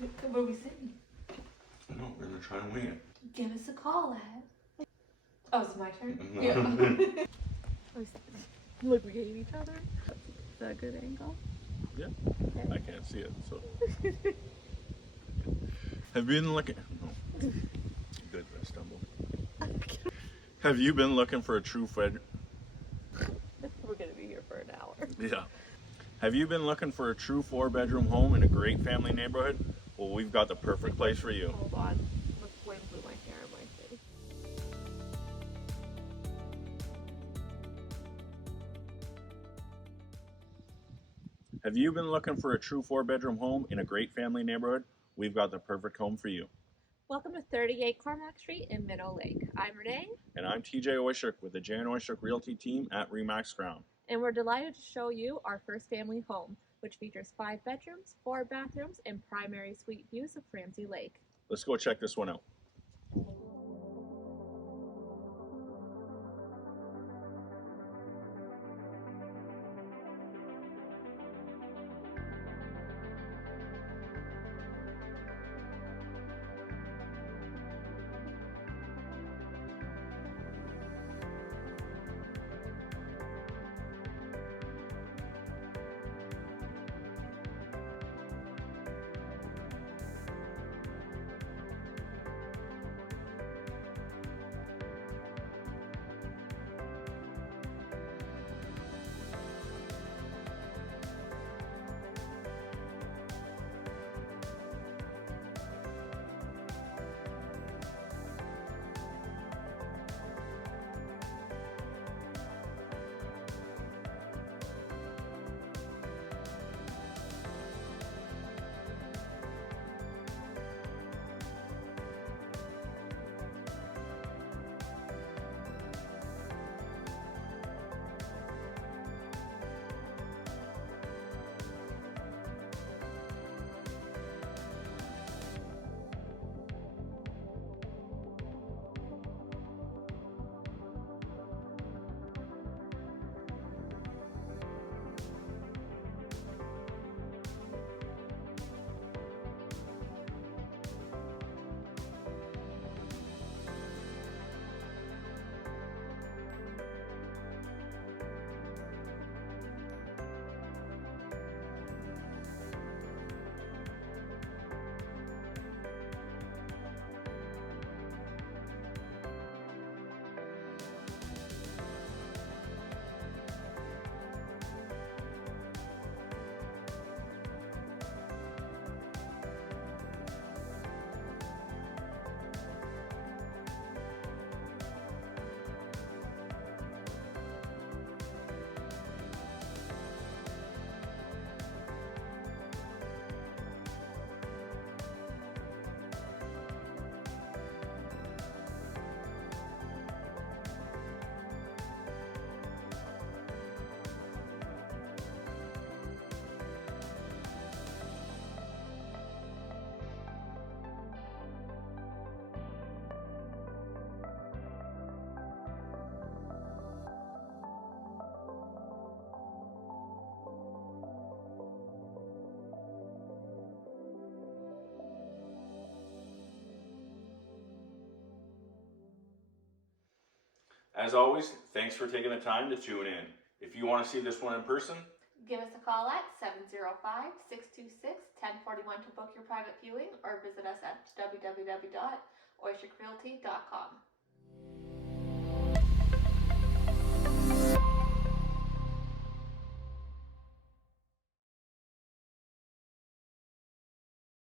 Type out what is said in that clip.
Where are we sitting? No, we're gonna try and wing it. Give us a call at. Oh, it's my turn? No. Yeah. Look, we hate each other. Is that a good angle? Yeah. I can't see it, so. Have you been looking? No. Good, I stumbled. Have you been looking for a true Fed? We're gonna be here for an hour. Yeah. Have you been looking for a true 4-bedroom home in a great family neighborhood? Well, we've got the perfect place for you. Hold on. The wind blew my hair in my face. Have you been looking for a true 4-bedroom home in a great family neighborhood? We've got the perfect home for you. Welcome to 38 Kormak Street in Minnow Lake. I'm Renee. And I'm TJ Oystrick with the Jan Oystrick Realty team at Remax Crown. And we're delighted to show you our first family home, which features 5 bedrooms, 4 bathrooms, and primary suite views of Ramsey Lake. Let's go check this one out. As always, thanks for taking the time to tune in. If you want to see this one in person, Give us a call at 705-626-1041 to book your private viewing or visit us at www.oystrickrealty.com.